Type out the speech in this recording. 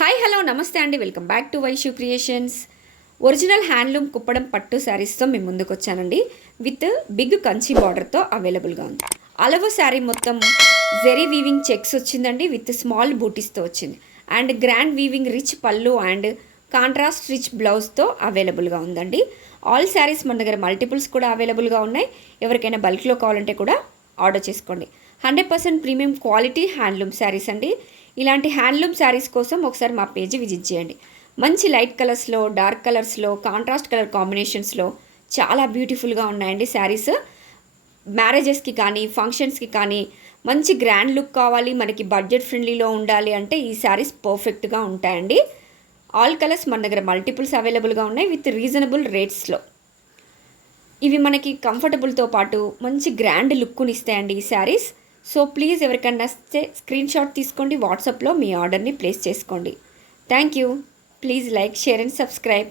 Hi hello నమస్తే అండి, welcome back to Vaishu creations. Original handloom Kuppadam పట్టు శారీస్తో మేము ముందుకు వచ్చానండి. విత్ బిగ్ కంచి బార్డర్తో అవైలబుల్గా ఉంది. అలవ శారీ మొత్తం జెరీ వీవింగ్ చెక్స్ వచ్చిందండి, విత్ స్మాల్ బూటీస్తో వచ్చింది. అండ్ గ్రాండ్ వీవింగ్ రిచ్ పళ్ళు అండ్ కాంట్రాస్ట్ రిచ్ బ్లౌజ్తో అవైలబుల్గా ఉందండి. ఆల్ శారీస్ మన దగ్గర మల్టిపుల్స్ కూడా అవైలబుల్గా ఉన్నాయి. ఎవరికైనా బల్క్లో కావాలంటే కూడా ఆర్డర్ చేసుకోండి. 100% ప్రీమియం క్వాలిటీ హ్యాండ్లూమ్ శారీస్ అండి. ఇలాంటి హ్యాండ్లూమ్ శారీస్ కోసం ఒకసారి మా పేజీ విజిట్ చేయండి. మంచి లైట్ కలర్స్లో, డార్క్ కలర్స్లో, కాంట్రాస్ట్ కలర్ కాంబినేషన్స్లో చాలా బ్యూటిఫుల్గా ఉన్నాయండి శారీస్. మ్యారేజెస్కి కానీ ఫంక్షన్స్కి కానీ మంచి గ్రాండ్ లుక్ కావాలి, మనకి బడ్జెట్ ఫ్రెండ్లీలో ఉండాలి అంటే ఈ శారీస్ పర్ఫెక్ట్గా ఉంటాయండి. ఆల్ కలర్స్ మన దగ్గర మల్టిపుల్స్ అవైలబుల్గా ఉన్నాయి విత్ రీజనబుల్ రేట్స్లో. ఇవి మనకి కంఫర్టబుల్తో పాటు మంచి గ్రాండ్ లుక్ని ఇస్తాయండి ఈ శారీస్. సో ప్లీజ్ ఎవరికైనా నచ్చితే స్క్రీన్ షాట్ తీసుకోండి, వాట్సాప్లో మీ ఆర్డర్ని ప్లేస్ చేసుకోండి. Thank you. Please like, share and subscribe.